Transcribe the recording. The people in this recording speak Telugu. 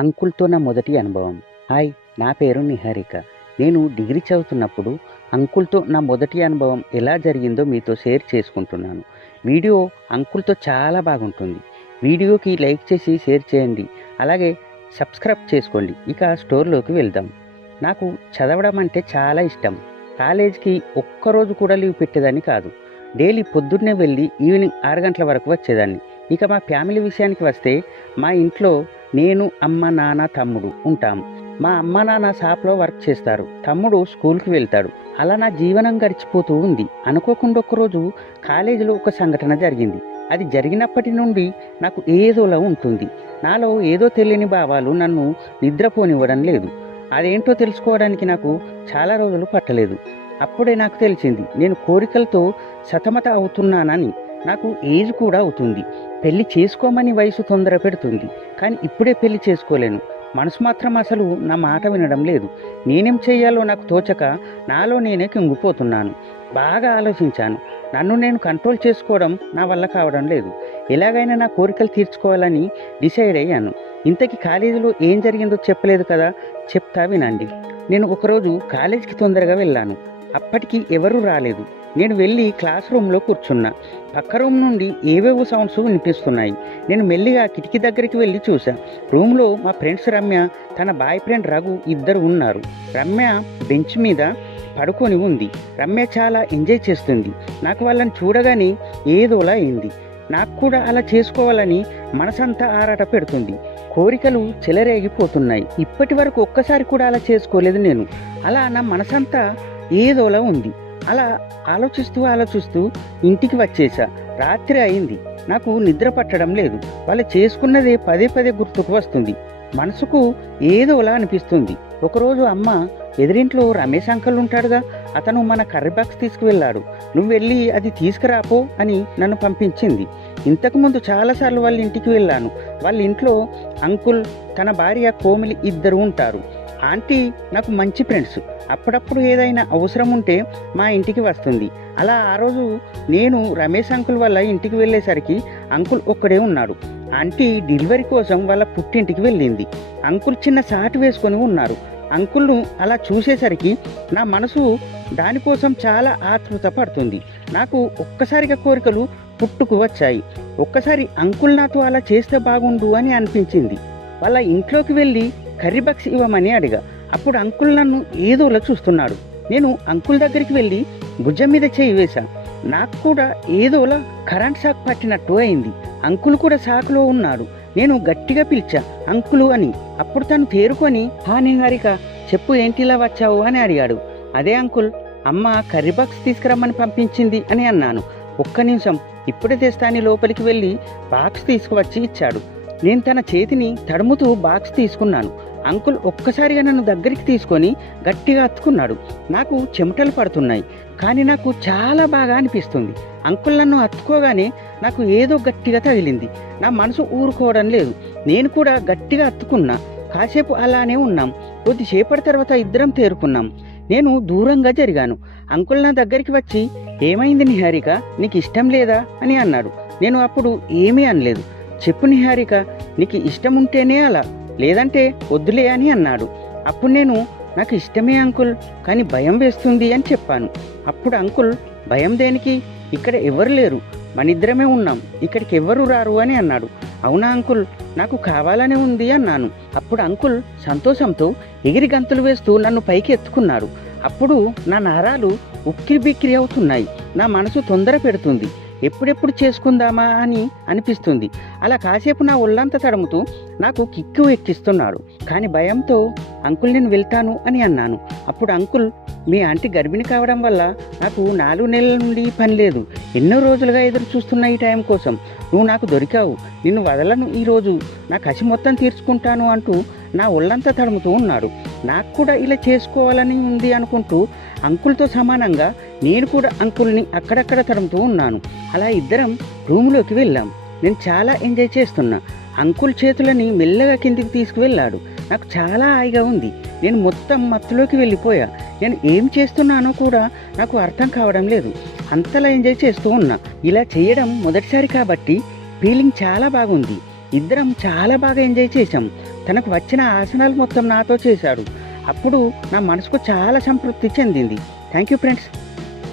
అంకుల్‌తో నా మొదటి అనుభవం. హాయ్! నా పేరు నిహారిక. నేను డిగ్రీ చదువుతున్నప్పుడు అంకుల్‌తో నా మొదటి అనుభవం ఎలా జరిగిందో మీతో షేర్ చేసుకుంటున్నాను. వీడియో అంకుల్‌తో చాలా బాగుంటుంది. వీడియోకి లైక్ చేసి షేర్ చేయండి. అలాగే సబ్స్క్రైబ్ చేసుకోండి. ఇక స్టోరీలోకి వెళ్దాం. నాకు చదవడం అంటే చాలా ఇష్టం. కాలేజీకి ఒక్కరోజు కూడా లీవ్ పెట్టేదాన్ని కాదు. డైలీ పొద్దున్నే వెళ్ళి ఈవినింగ్ 6 గంటల వరకు వచ్చేదాన్ని. ఇక మా ఫ్యామిలీ విషయానికి వస్తే మా ఇంట్లో నేను, అమ్మ, నాన్న, తమ్ముడు ఉంటాం. మా అమ్మ నాన్న షాప్లో వర్క్ చేస్తారు. తమ్ముడు స్కూల్కి వెళ్తాడు. అలా నా జీవనం గడిచిపోతూ ఉంది. అనుకోకుండా ఒకరోజు కాలేజీలో ఒక సంఘటన జరిగింది. అది జరిగినప్పటి నుండి నాకు ఏదోలా ఉంటుంది. నాలో ఏదో తెలియని భావాలు నన్ను నిద్రపోనివ్వడం లేదు. అదేంటో తెలుసుకోవడానికి నాకు చాలా రోజులు పట్టలేదు. అప్పుడే నాకు తెలిసింది నేను కోరికలతో సతమత అవుతున్నానని. నాకు ఏజ్ కూడా అవుతుంది. పెళ్లి చేసుకోమని వయసు తొందర పెడుతుంది. కానీ ఇప్పుడే పెళ్లి చేసుకోలేను. మనసు మాత్రం అసలు నా మాట వినడం లేదు. నేనేం చేయాలో నాకు తోచక నాలో నేనే కుంగిపోతున్నాను. బాగా ఆలోచించాను. నన్ను నేను కంట్రోల్ చేసుకోవడం నా వల్ల కావడం లేదు. ఎలాగైనా నా కోరికలు తీర్చుకోవాలని డిసైడ్ అయ్యాను. ఇంతకీ కాలేజీలో ఏం జరిగిందో చెప్పలేదు కదా, చెప్తా వినండి. నేను ఒకరోజు కాలేజీకి తొందరగా వెళ్ళాను. అప్పటికి ఎవరూ రాలేదు. నేను వెళ్ళి క్లాస్ రూమ్లో కూర్చున్నా. పక్క రూమ్ నుండి ఏవేవో సౌండ్స్ వినిపిస్తున్నాయి. నేను మెల్లిగా కిటికీ దగ్గరికి వెళ్ళి చూసా. రూమ్లో మా ఫ్రెండ్స్ రమ్య, తన బాయ్ ఫ్రెండ్ రఘు ఇద్దరు ఉన్నారు. రమ్య బెంచ్ మీద పడుకొని ఉంది. రమ్య చాలా ఎంజాయ్ చేస్తుంది. నాకు వాళ్ళని చూడగానే ఏదోలా అయింది. నాకు కూడా అలా చేసుకోవాలని మనసంతా ఆరాట పెడుతుంది. కోరికలు చెలరేగిపోతున్నాయి. ఇప్పటి వరకు ఒక్కసారి కూడా అలా చేసుకోలేదు నేను. అలా నా మనసంతా ఏదోలా ఉంది. అలా ఆలోచిస్తూ ఇంటికి వచ్చేసా. రాత్రి అయింది. నాకు నిద్ర పట్టడం లేదు. వాళ్ళు చేసుకున్నదే పదే పదే గుర్తుకు వస్తుంది. మనసుకు ఏదోలా అనిపిస్తుంది. ఒకరోజు అమ్మ, ఎదురింట్లో రమేష్ అంకల్ ఉంటాడుగా, అతను మన కర్రీ బాక్స్ తీసుకువెళ్ళాడు. నువ్వు వెళ్ళి అది తీసుకురాపో అని నన్ను పంపించింది. ఇంతకుముందు చాలాసార్లు వాళ్ళ ఇంటికి వెళ్ళాను. వాళ్ళ ఇంట్లో అంకుల్, తన భార్య కోమిలి ఇద్దరు ఉంటారు. ఆంటీ నాకు మంచి ఫ్రెండ్స్. అప్పుడప్పుడు ఏదైనా అవసరం ఉంటే మా ఇంటికి వస్తుంది. అలా ఆ రోజు నేను రమేష్ అంకుల్ వాళ్ళ ఇంటికి వెళ్ళేసరికి అంకుల్ ఒక్కడే ఉన్నాడు. ఆంటీ డెలివరీ కోసం వాళ్ళ పుట్టింటికి వెళ్ళింది. అంకుల్ చిన్న సాటు వేసుకొని ఉన్నారు. అంకుల్ను అలా చూసేసరికి నా మనసు దానికోసం చాలా ఆతృత పడుతుంది. నాకు ఒక్కసారిగా కోరికలు పుట్టుకు వచ్చాయి. ఒక్కసారి అంకుల్ నాతో అలా చేస్తే బాగుండు అని అనిపించింది. వాళ్ళ ఇంట్లోకి వెళ్ళి కర్రీ బాక్స్ ఇవ్వమని అడిగా. అప్పుడు అంకుల్ నన్ను ఏదోలా చూస్తున్నాడు. నేను అంకుల్ దగ్గరికి వెళ్ళి భుజం మీద చేయి వేశా. నాకు కూడా ఏదోలా కరెంట్ షాక్ పట్టినట్టు అయింది. అంకుల్ కూడా షాక్లో ఉన్నాడు. నేను గట్టిగా పిలిచా, అంకులు అని. అప్పుడు తను తేరుకొని, హా నిహారిక, చెప్పు, ఏంటిలా వచ్చావు అని అడిగాడు. అదే అంకుల్, అమ్మ కర్రీ బాక్స్ తీసుకురమ్మని పంపించింది అని అన్నాను. ఒక్క నిమిషం, ఇప్పుడే తెస్తాని లోపలికి వెళ్ళి బాక్స్ తీసుకువచ్చి ఇచ్చాడు. నేను తన చేతిని తడుముతూ బాక్స్ తీసుకున్నాను. అంకుల్ ఒక్కసారిగా నన్ను దగ్గరికి తీసుకొని గట్టిగా అత్తుకున్నాడు. నాకు చెమటలు పడుతున్నాయి. కానీ నాకు చాలా బాగా అనిపిస్తుంది. అంకుల్ నన్ను అత్తుకోగానే నాకు ఏదో గట్టిగా తగిలింది. నా మనసు ఊరుకోవడం లేదు. నేను కూడా గట్టిగా అత్తుకున్నా. కాసేపు అలానే ఉన్నాం. కొద్దిసేపటి తర్వాత ఇద్దరం తేరుకున్నాం. నేను దూరంగా జరిగాను. అంకుల్ నా దగ్గరికి వచ్చి, ఏమైంది నిహారిక, నీకు ఇష్టం లేదా అని అన్నాడు. నేను అప్పుడు ఏమీ అనలేదు. చెప్పు నిహారిక, నీకు ఇష్టం ఉంటేనే అలా, లేదంటే వద్దులే అని అన్నాడు. అప్పుడు నేను, నాకు ఇష్టమే అంకుల్, కానీ భయం వేస్తుంది అని చెప్పాను. అప్పుడు అంకుల్, భయం దేనికి, ఇక్కడ ఎవరు లేరు, మనిద్దరమే ఉన్నాం, ఇక్కడికి ఎవరు రారు అని అన్నాడు. అవునా అంకుల్, నాకు కావాలనే ఉంది అన్నాను. అప్పుడు అంకుల్ సంతోషంతో ఎగిరి గంతులు వేస్తూ నన్ను పైకి ఎత్తుకున్నాడు. అప్పుడు నా నరాలు ఉక్కిరి బిక్కిరి అవుతున్నాయి. నా మనసు తొందర పెడుతుంది. ఎప్పుడెప్పుడు చేసుకుందామా అని అనిపిస్తుంది. అలా కాసేపు నా ఒళ్ళంతా తడుముతూ నాకు కిక్కు ఎక్కిస్తున్నాడు. కానీ భయంతో, అంకుల్ నేను వెళ్తాను అని అన్నాను. అప్పుడు అంకుల్, మీ ఆంటీ గర్భిణి కావడం వల్ల నాకు 4 నెలల నుండి పని లేదు. ఎన్నో రోజులుగా ఎదురు చూస్తున్న ఈ టైం కోసం నువ్వు నాకు దొరికావు. నిన్ను వదలను, ఈరోజు నా కసి మొత్తం తీర్చుకుంటాను అంటూ నా ఒళ్ళంతా తడుముతూ ఉన్నాడు. నాకు కూడా ఇలా చేసుకోవాలని ఉంది అనుకుంటూ అంకుల్తో సమానంగా నేను కూడా అంకుల్ని అక్కడక్కడ తడుముతూ ఉన్నాను. అలా ఇద్దరం రూమ్లోకి వెళ్ళాం. నేను చాలా ఎంజాయ్ చేస్తున్నా. అంకుల్ చేతులని మెల్లగా కిందికి తీసుకువెళ్ళాడు. నాకు చాలా హాయిగా ఉంది. నేను మొత్తం మత్తులోకి వెళ్ళిపోయా. నేను ఏం చేస్తున్నానో కూడా నాకు అర్థం కావడం లేదు. అంతలా ఎంజాయ్ చేస్తూ ఉన్నా. ఇలా చేయడం మొదటిసారి కాబట్టి ఫీలింగ్ చాలా బాగుంది. ఇద్దరం చాలా బాగా ఎంజాయ్ చేశాం. తనకు వచ్చిన ఆసనాలు మొత్తం నాతో చేశాడు. అప్పుడు నా మనసుకు చాలా సంతృప్తి చెందింది. Thank you friends.